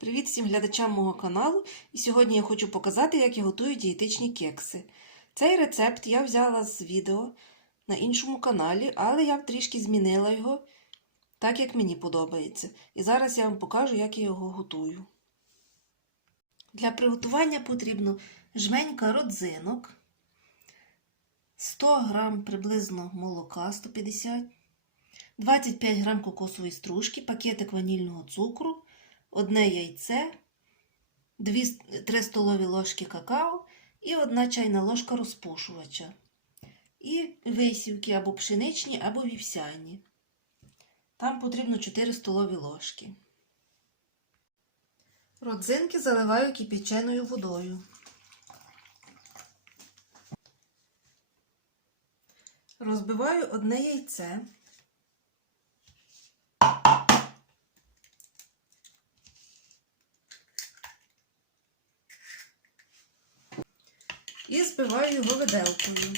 Привіт всім глядачам мого каналу. І сьогодні я хочу показати, як я готую дієтичні кекси. Цей рецепт я взяла з відео на іншому каналі, але я трішки змінила його так, як мені подобається. І зараз я вам покажу, як я його готую. Для приготування потрібно жменька родзинок, 100 г приблизно молока 150 25 г кокосової стружки, пакетик ванільного цукру, одне яйце, 2, 3 столові ложки какао і 1 чайна ложка розпушувача. І висівки або пшеничні, або вівсяні. Там потрібно 4 столові ложки. Родзинки заливаю кипяченою водою. Розбиваю одне яйце. І збиваю його виделкою.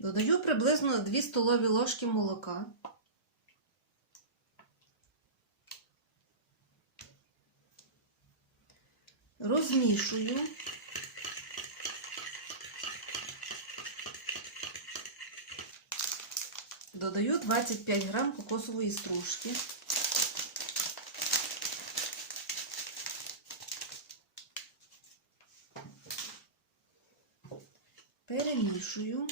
Додаю приблизно 2 столові ложки молока. Розмішую. Додаю 25 грам кокосової стружки. Перемішую.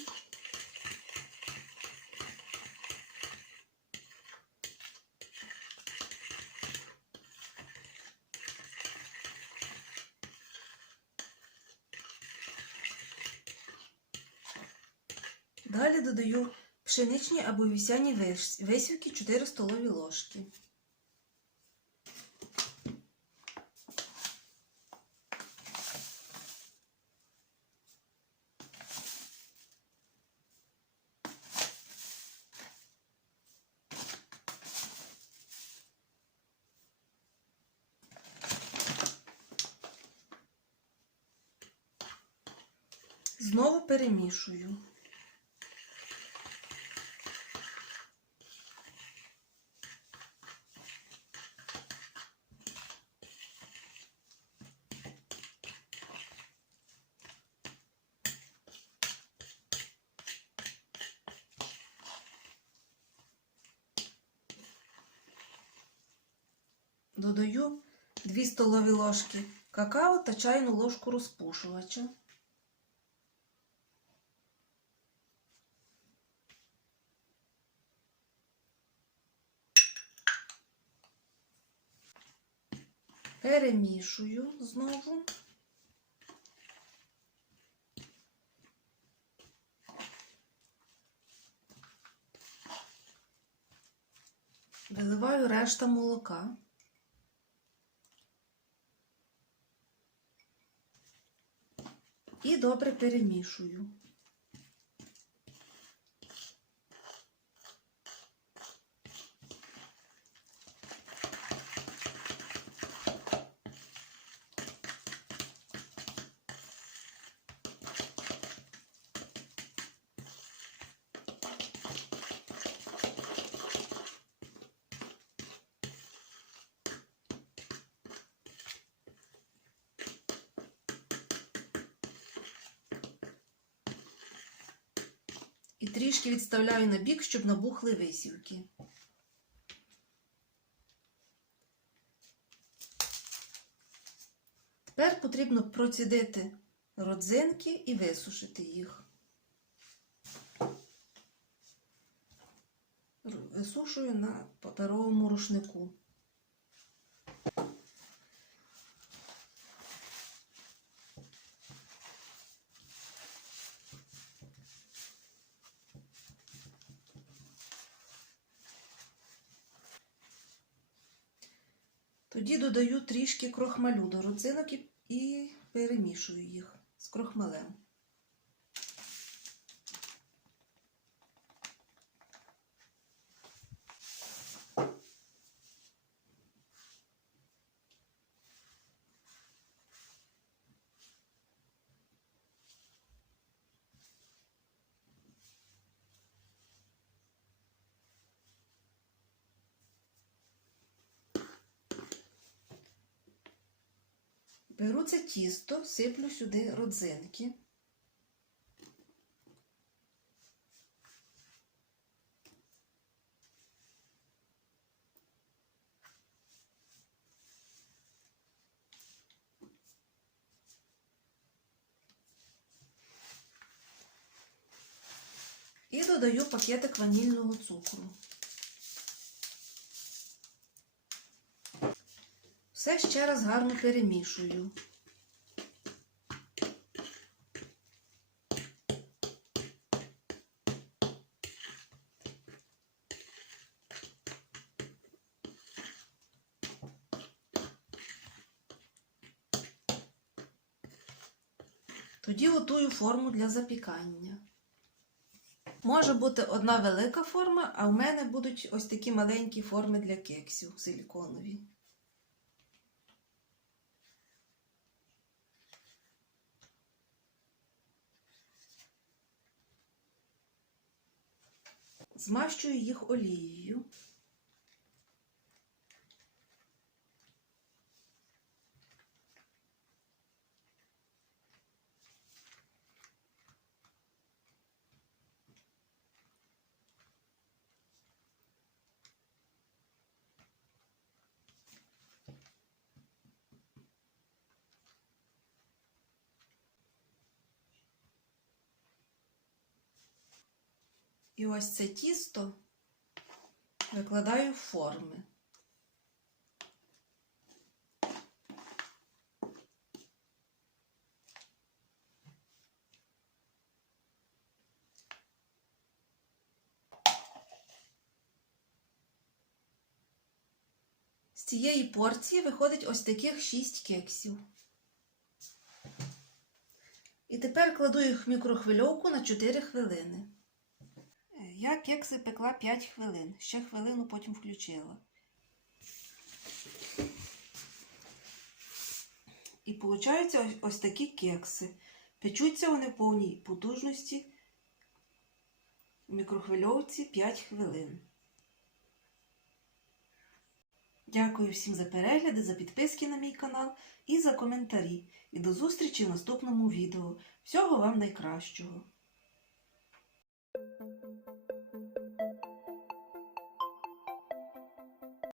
Далі додаю пшеничні або вівсяні висівки 4 столові ложки. Знову перемішую. Додаю 2 столові ложки какао та чайну ложку розпушувача. Перемішую знову. Виливаю решта молока. І добре перемішую. Трішки відставляю на бік, щоб набухли висівки. Тепер потрібно процідити родзинки і висушити їх. Висушую на паперовому рушнику. Тоді додаю трішки крохмалю до родзинок і- перемішую їх з крохмалем. Беру це тісто, сиплю сюди родзинки. І додаю пакетик ванільного цукру. Все ще раз гарно перемішую. Тоді готую форму для запікання. Може бути одна велика форма, а в мене будуть ось такі маленькі форми для кексів силіконові. Змащую їх олією. І ось це тісто викладаю в форми. З цієї порції виходить ось таких 6 кексів. І тепер кладу їх в мікрохвильовку на 4 хвилини. Я кекси пекла 5 хвилин, ще хвилину потім включила. І получаються ось, ось такі кекси. Печуться вони в повній потужності в мікрохвильовці 5 хвилин. Дякую всім за перегляди, за підписки на мій канал і за коментарі. І до зустрічі в наступному відео. Всього вам найкращого!